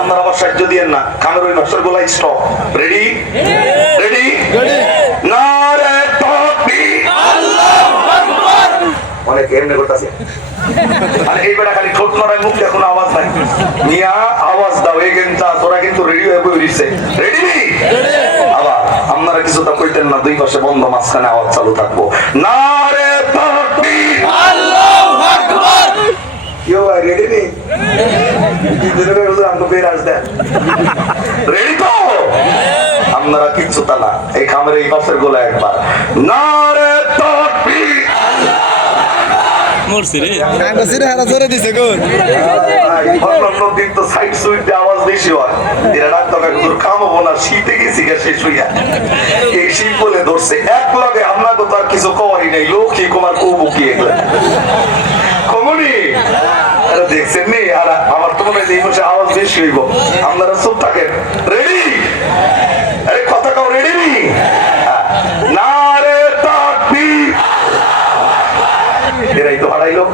আপনারা আবার সাহায্য দিয়েন না। কামের ওই মাস্টার গোলা স্টপ। রেডি রেডি নারে তাকবীর আল্লাহু আকবার। অনেক এমনি করতেছে আর এই বেটা খালি ঠোঁট নড়ায়, মুখ এখন আওয়াজ নাই। মিয়া আওয়াজ দাও, এই গেমটা তোরা কিন্তু রেডি হয়ে বইছে। রেডি আবার আপনারা কিছুটা কইতেন না, দুই পাশে বন্ধ, মাঝখানে আওয়াজ চালু থাকবো। নারে তাকবীর আল্লাহু আকবার। ইয়ো ভাই রেডি নি? রেডি তো? আপনারা কিচ্ছু তা না, এই খামের এই পাশের গোলা একবার নারে তাকবীর মরছি রে কাগজের হারা জোরে দিছে কোন অন্যান্য দিন তো সাইড সুইট দিয়ে আওয়াজ বেশি হয়। এরা ডাক্তার কাকুর কাম হবো না, শীতে গেছি শেষ হইয়া এই শীত বলে ধরছে এক লগে। আপনাকে তো আর কিছু কওয়ারই নাই, লোক কি কুমার কবু কি কমনি দেখছেন নি? আর আমার তো মনে হয় এই বসে আওয়াজ বেশি হইব, আপনারা চুপ থাকেন। রেডি? আরে কথা কাও রেডি নি? নারে তাকবীর। এরাই তো হারাইলো।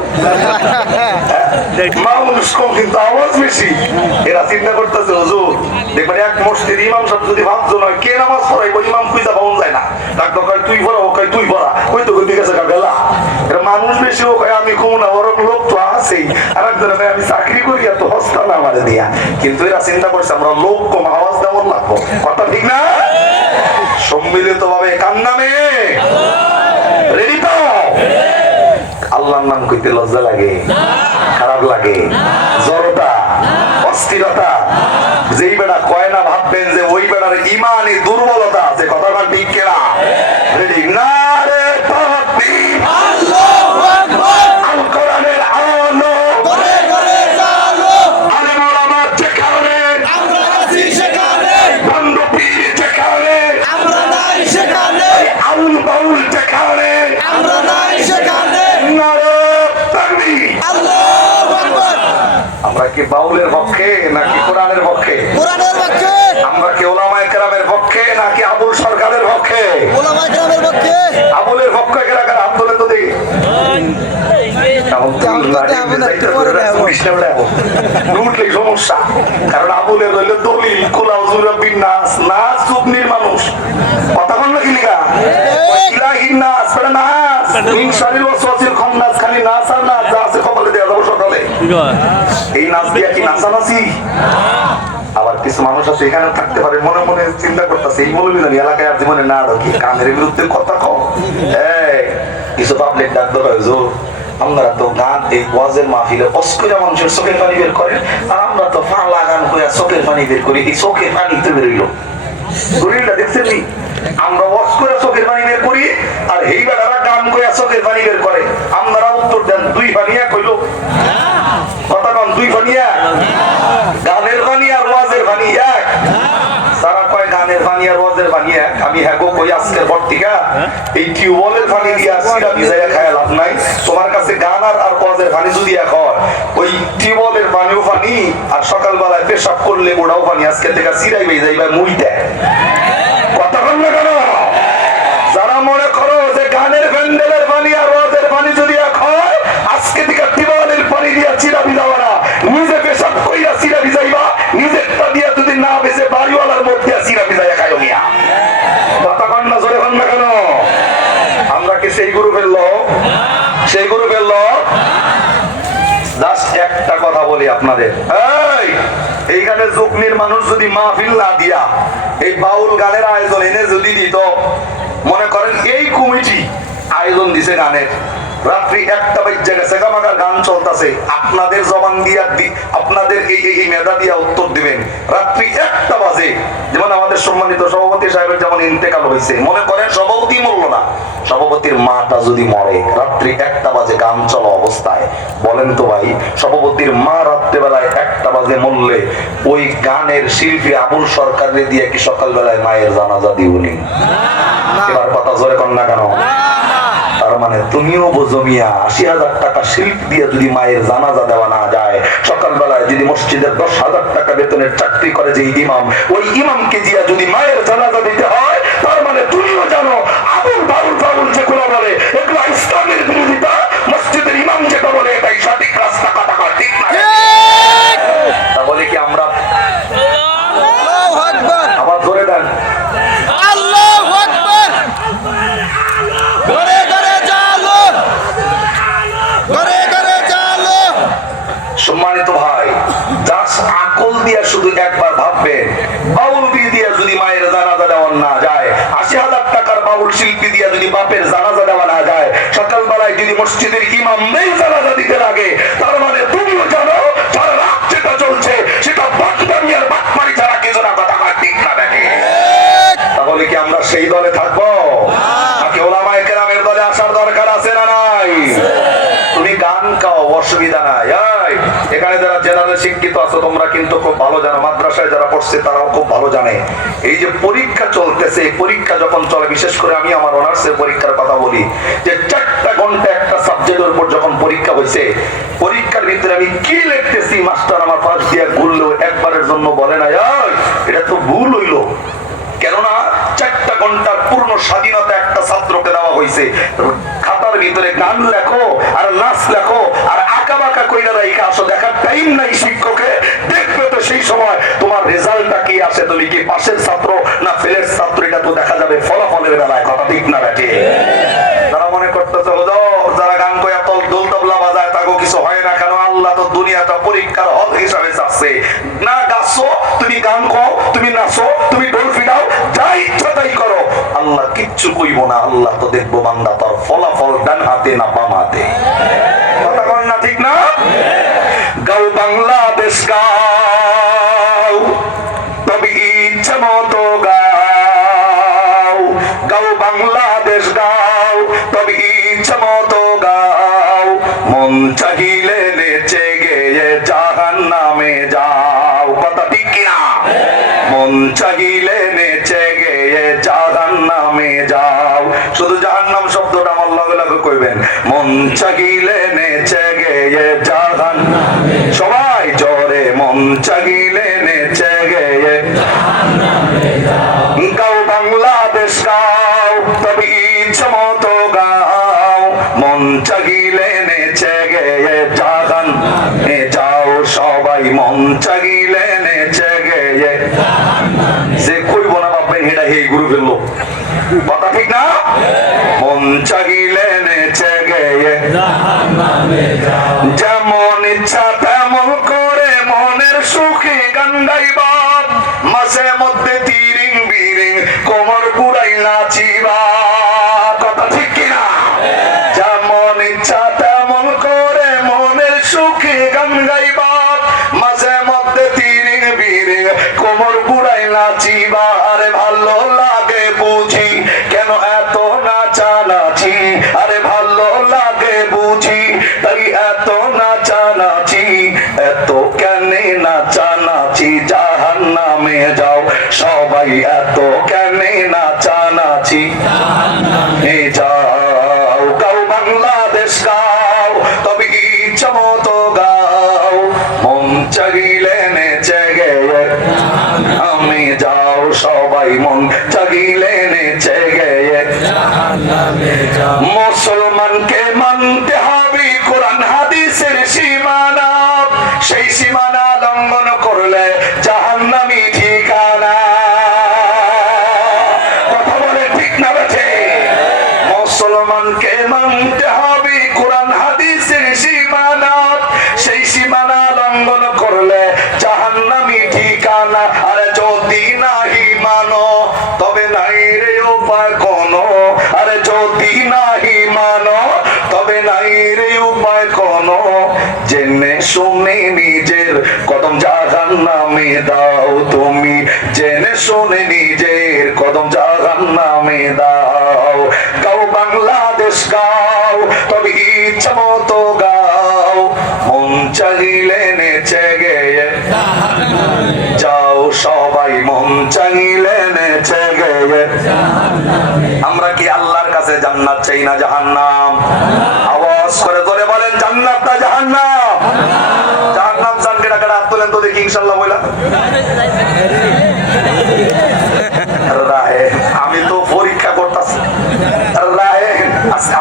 মানুষ কম কিন্তু আওয়াজ বেশি। এরা চিন্তা করতেছে হুজুর দেখবেন এক মসজিদ ইমাম সাহেব যদি ভাবছো নয় কে নামাজ পড়াইবো, ইমাম খুঁজা পাওয়া যায় না। ডাক্তার কয় তুই পড়া, ও কয় তুই পড়া, ওই তো কই গেছে বেলা। এরা মানুষ বেশি, ও কয় আমি কম না, ওরকম লোক তো আছেই। আর একজন আমি চাকরি করি এত হস্তা না আমারে দিয়া। কিন্তু এরা চিন্তা করছে আমরা লোক কম, আওয়াজ দেওয়ার লাগবো। কথা ঠিক না? সম্মিলিত ভাবে কার নামে? রেডি তো? আল্লাহর নাম কইতে লজ্জা লাগে, খারাপ লাগে, জড়তা, অস্থিরতা। যেই বেড়া কয় না ভাববেন যে ওই বেড়ার ইমানি দুর্বলতা আছে। কথাটা ঠিক কেনা? রেডি নারে তাকবীর আল্লাহু আকবার। আল কোরআনের আলো করে করে চালো, আলেম ওলামা যেখানে আমরা আছি সেখানে, বন্ধ পীর যেখানে আমরা নাই সেখানে, আউল বাউল যেখানে আমরা নাই সেখানে। নারে তাকবীর আল্লাহু আকবার। আমরা কি বাউলের পক্ষে নাকি কোরআনের পক্ষে? কোরআনের পক্ষে। আমরা কি ওলামায়ে কেরামের পক্ষে নাকি আবুল সরকারের পক্ষে? ওলামায়ে কেরামের পক্ষে। আবুলের পক্ষে কারা কারা হাত তোলেন তো দেখি। সমস্যা, কারণ আবুলের হইলে দলিল কুলাউজুরা বিন্যাস না সুবনির মানুষ। কথা বল না কি লিখা ইলাহিন নাস বড় নাস মিন শারিল ওয়াসওয়াসিল খান্নাস। খালি নাস আর নাস যা আছে কপালে দেয়া যাবে সকালে। এই নাচ দিয়া কি নাচানাচি? আবার কিছু মানুষ আছে এখানে থাকতে পারে মনে মনে চিন্তা করতেছে এই বলবি না এলাকায় আর জীবনে না ঢোকে, কানের বিরুদ্ধে কথা কম। কিছু পাবলিক ডাক ধরে আপনারা তো গান এই ওয়াজের মাহফিলে অস্করা মানুষের চোখের পানি বের করেন, আর আমরা তো ফালা গান করে চোখের পানি বের করি। এই চোখের পানি তো বেরোইল দলিলটা দেখছেন নি? আমরা ওয়াজ করে চোখের পানি বের করি, আর এই বেড়ারা গান করে চোখের পানি বের করে। আপনারা উত্তর দেন দুই পানিয়া কইল কথা কন, দুই পানিয়া? গানের পানি আর ওয়াজের পানি এক? সারা কয় গানের পানি আর ওয়াজের পানি এক। আমি হ্যাঁ গো কই আজকের পর থেকে এই টিউবওয়েলের পানি দিয়া সিরা ভিজাইয়া খায় লাভ নাই। তোমার কাছে গান আর ওয়াজের পানি যদি এক হয়, ওই টিউবওয়েলের পানিও পানি, আর সকালবেলায় পেশাব করলে ওটাও পানি। আজকে থেকে সিরাই ভিজাইবা মুইতে। কথা বল না কেন? যারা মনে করো যে গানের প্যান্ডেলের পানি আর ওয়াজের পানি যদি এক হয়, আজকে থেকে টিউবওয়েলের পানি দিয়া সিরা ভিজাবা না, নিজে পেশাব কইরা সিরা ভিজাইবা। নিজেরটা দিয়া যদি না বেঁচে বাড়িওয়ালার মধ্যে সিরা ভিজাইয়া খাইও মিয়া। কথা কন না, জোরে কন না কেন? আমরা কি সেই গ্রুপের লোক? সেই গ্রুপের লোক? জাস্ট একটা কথা বলি আপনাদের, এইখানে যুগনির মানুষ যদি মাহফিল না দিয়া এই বাউল গানের আয়োজন এনে যদি দিত, মনে করেন এই কমিটি আয়োজন দিছে গানের, রাত্রি 1টা বাজে গেছে গামাগার গান চলতেছে, আপনাদের জবান দিয়া আপনাদের এই মেধা দিয়া উত্তর দিবেন। রাত্রি 1টা বাজে, যেমন আমাদের সম্মানিত সভাপতি সাহেবের যেমন ইন্তেকাল হয়েছে, মনে করেন সভাপতি মরল না, সভাপতির মাটা যদি মরে রাত্রি 1টা বাজে গান চলা অবস্থায়, বলেন তো ভাই সভাপতির মা রাত্রেবেলায় 1টা বাজে মরলে ওই গানের শিল্পী আবুল সরকারের দিয়ে কি সকালবেলায় মায়ের জানাজা দিবনি? এবার কথা জোরে কর না কেন? তার মানে তুমিও বোঝো মিয়া, 80,000 টাকা শিল্প দিয়ে যদি মায়ের জানাজা দেওয়া না যায়, সকালবেলায় যদি মসজিদের 10,000 টাকা বেতনের চাকরি করে যে ইমাম, ওই ইমামকে দিয়া যদি মায়ের জানাজা দিতে হয়, তার মানে তুমিও জানো আবুল বাউল বাউল যেগুলো বলে এগুলো ইসলামের বিরোধিতা। মসজিদের ইমাম যেটা বলে এটাই সঠিক রাস্তা। কথা ঠিক না? তাহলে কি আমরা দিয়া শুধু একবার ভাববেন, বাউল বিয়ে দিয়া যদি মায়ের জানাজা দেওয়া না যায়, ৮০,০০০ টাকার বাউল শিল্পী দিয়া যদি বাপের জানাজা দেওয়া না যায়, সকালবেলায় যদি মসজিদের ইমাম নেই জানাজা দিতে লাগে, তার মানে তুমিও জানো সারা রাত যেটা চলছে সেটা বাটপানি আর বাটপানি ছাড়া কিছু না। কথা ঠিক না দেখে? তাহলে কি আমরা সেই দলে থাকবো নাকি ওলামায়ে কেরামের দলে আসার দরকার আছে না নাই? তুমি গান গাও, অসুবিধা নাই। এখানে যারা জেনারেল শিক্ষিত আছো তোমরা কিন্তু খুব ভালো জানো, মাদ্রাসায় যারা পড়ছে তারাও খুব ভালো জানে, এই যে পরীক্ষা চলতেছে, এই পরীক্ষা যখন চলে, বিশেষ করে আমি আমার অনার্সের পরীক্ষার কথা বলি, যে 4টা ঘন্টা একটা সাবজেক্টের উপর যখন পরীক্ষা হয়েছে, পরীক্ষার ভিতরে আমি কি লিখতেছি মাস্টার আমার পাশ দিয়ে ঘুরলো, একবারের জন্য বলে না এটা তো ভুল হইলো। কেননা 4টা ঘন্টার পূর্ণ স্বাধীনতা একটা ছাত্রকে দেওয়া হয়েছে। খাতার ভিতরে গান লেখো আর নাচ লেখো আর আঁকা বাঁকা কইরা রাইখা আসো, দেখার টাইম নাই শিক্ষকে। দেখবে তো সেই সময় তোমার রেজাল্টটা কি আসে, তুমি কি পাশের ছাত্র না ফেলের ছাত্র, এটা তো দেখা যাবে ফলাফলের বেলায়। কথা ঠিক না বেঠে? তারা মনে করতেছে যারা গান কয়া দোল তবলা বাজায় তাকে কিছু হয় না কেন? আল্লাহ তো দুনিয়াটা পরীক্ষার হল হিসাবে চাচ্ছে। না গাছো তুমি, গান গাও তুমি, নাচো তুমি, ঢোল ফিরাও, যা ইচ্ছা তাই করো, আল্লাহ কিচ্ছু কইব না। আল্লাহ তো দেখবো বান্দা তার ফলাফল ডান হাতে না বাম হাতে। কথা বল না, ঠিক না? গাও বাংলাদেশ গাও, তবে ইচ্ছা মতো গাও। গাও বাংলাদেশ গাও, তবে ইচ্ছা মতো গাও। মন চাহিলে নেচে গেয়ে জাহান্নামে যাও। কথা ঠিক কিনা? মন চাহিলে নেচে গেয়ে জাহান্নামে যাও। শুধু জাহান্নাম শব্দটা আমার লগে লগে কইবেন, মন চাহিলে নেচে গেয়ে জাহান্নামে। সবাই জোরে, মন চাহিলে নেচে গেয়ে জাহান্নামে যাও। গাও বাংলাদেশ গাও, তবে ইচ্ছা মতো গাও। মন চাহিলে নেচে গেয়ে জাহান্নামে যাও। সবাই মন চাহিলে নেচে গেয়ে, যে কইব না ভাববেন এটা এই গুরু ফেললো। কথা ঠিক না? মন চাহিলে নেচে গেয়ে যেমন ইচ্ছা তেমন করে মনের সুখে গান গাইবা, মাঝে মধ্যে তিরিং বিরিং কোমর পুরাই নাচিবা। কথা ঠিক কিনা? যেমন ইচ্ছা তেমন করে মনের সুখে গান গাইবা, মাঝে মধ্যে তিরিং বিরিং কোমর পুরাই নাচিবা। আরে ভালো লাগে বুঝি কেন এত নাচানাচি, আরে ভালো লাগে বুঝি তাই এত নাচানাচি। এত কেনে নাচানাচি, জাহান্নামে যাও। সবাই এত কেনে নাচানাচি, জাহান্নামে যাও। গাও বাংলাদেশ গাও, তবে ইচ্ছা মতো গাও। মন চাহিলে নেচে গেয়ে আমি যাও। সবাই মন চাহিলে নেচে গেয়ে মুসলমানকে মানতে হবে কোরআন হাদিসের সীমানা, সেই সীমানা লঙ্ঘন করলে জাহান্নামী ঠিকানা। কথা বলে ঠিক না বেঠে? মুসলমানকে মানতে হবে কোরআন হাদিসের সীমানা, সেই সীমানা লঙ্ঘন করলে জাহান্নামী ঠিকানা। আরে যদি নাহি মানো তবে নাই রে উপায় কোনো, আরে যদি নাহি মানো তবে নাই রে উপায় কোনো। জেনে শুনে নিজের কদম জাহান্নামে দাও তুমি, জেনে শুনে নিজের কদম জাহান্নামে দাও। গাও বাংলাদেশ গাও, তবে ইচ্ছা মতো গাও। মন চাহিলে নেচে গেয়ে যাও। সবাই মন চাহিলে নেচে গেয়ে। আমরা কি আল্লাহর কাছে জান্নাত চাই না জাহান্নাম? আওয়াজ করে ধরে বলেন, জান্নাত না জাহান্নাম? জাহান্নাম চান কেডা কেডা? হাত তোলেন তো দেখি ইনশাআল্লাহ বলা। আমি তো পরীক্ষা করতেছি,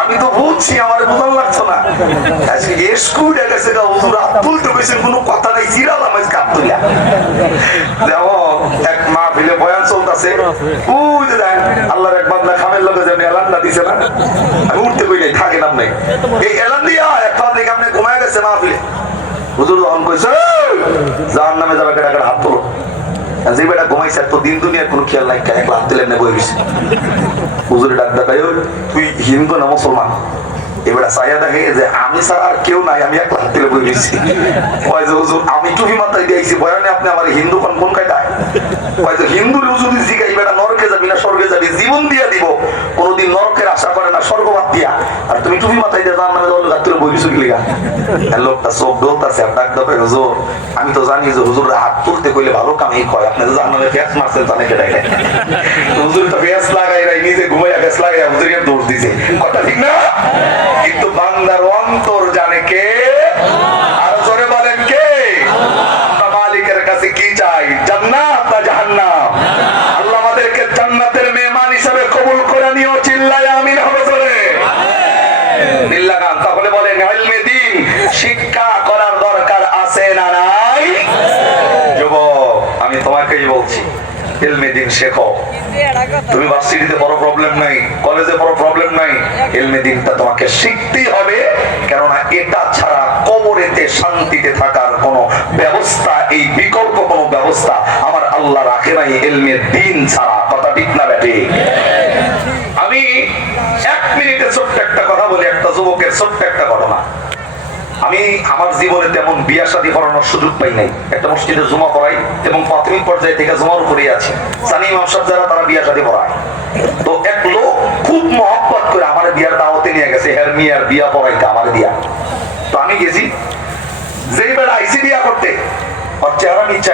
আমি তো বুঝছি, আমার বোঝান লাগছো না। স্কুলে গেছে হাত তুলতে গেছে, কোনো কথা নাই, জিরালাম হাত তুলিয়া। দেখো এক মাহফিলে বয়ান চলতেছে, ওই যে দেখ আল্লাহর এক বান্দা খামের লোকে যেমনি এলান না দিছে না, আমি উঠতে কই নাই, থাকে নাম নাই, এই এলান দিয়া একটা দেখে আপনি ঘুমায় গেছে মাহফিলে। হুজুর যখন কইছে জাহান্নামে যাবে কেডা কেডা হাত যে বেটা ঘুমাইছে তো দিন দুনিয়ার কোনো খেয়াল নাই, এক লাভ দিলে এমনি বই গেছে। হুজুরে ডাক দেখায়, তুই হিন্দু না মুসলমান? এবার চাইয়া দেখে যে আমি ছাড়া আর কেউ নাই, আমি এক লাখ দিলে বই গেছি। কয় যে হুজুর আমি টুপি মাথায় দিয়েছি, বয়ানে আপনি আমার হিন্দু কোন কায়দায়? কয় যে হিন্দুর হুজুর জিগাই বেটা নরকে যাবি না স্বর্গে যাবি, জীবন দিয়া দিব, কোনোদিন নরকের আশা করে না, স্বর্গবাদ দিয়া। আর তুমি টুপি মাথায় দিয়ে জাহান্নামে দল গাত্রে বই গেছো কি লিগা? লোকটা চোখ ডলতাছে, ডাক দেবে হুজুর আমি তো জানি যে হুজুর হাত তুলতে কইলে ভালো কামই কয়, আপনি তো জাহান্নামে ফ্যাস মারছেন জানে কে ডাইলে। হুজুর তো ফ্যাস লাগাই রাই, নিজে ঘুমাইয়া ফ্যাস লাগাইয়া হুজুরকে দৌড় দিছে, কথা ঠিক না? কিন্তু বান্দার অন্তর জানে কে? আর জোরে বলেন কে? মালিকের কাছে কি চাই, জান্নাত না জাহান্নাম? আল্লাহ আমাদেরকে জান্নাতের মেহমান হিসেবে কবুল করে নিও, চিল্লায় আমিন হবে জোরে। তাহলে বলেন ইলমে দ্বীন শিক্ষা করার দরকার আছে না নাই? যুবক আমি তোমাকেই বলছি, ইলমে দ্বীন শেখো। তুমি ভার্সিটিতে বড় প্রবলেম নাই, কলেজে বড় প্রবলেম নাই, ইলমে দ্বীনটা তোমাকে শিখতেই হবে। কেননা এটা ছাড়া কবরেতে শান্তিতে থাকার কোনো ব্যবস্থা, এই বিকল্প কোনো ব্যবস্থা আমার আল্লাহ রাখে নাই ইলমে দ্বীন ছাড়া। কথা ঠিক না বেটি? আমি 1 মিনিটে ছোট্ট একটা কথা বলি, একটা যুবকের ছোট্ট একটা ঘটনা। আমি আমার জীবনে তেমন বিয়া শাদী করানোর সুযোগ পাই নাই। একটা মসজিদে জুমা পড়াই এবং প্রাথমিক পর্যায়ে থেকে জুমার উপরেই আছি। সানি ইমাম সাহেব যারা তারা বিয়া শাদী পড়ায়, তো এক লোক খুব মহব্বত করে আমার বিয়ার দাওয়াতে নিয়ে গেছে, হের মিয়ার বিয়া পড়াইতে আমার দিয়া। তো আমি গেছি, যেই বেলা আইসি বিয়া করতে, ওর চেহারা নিচ্ছে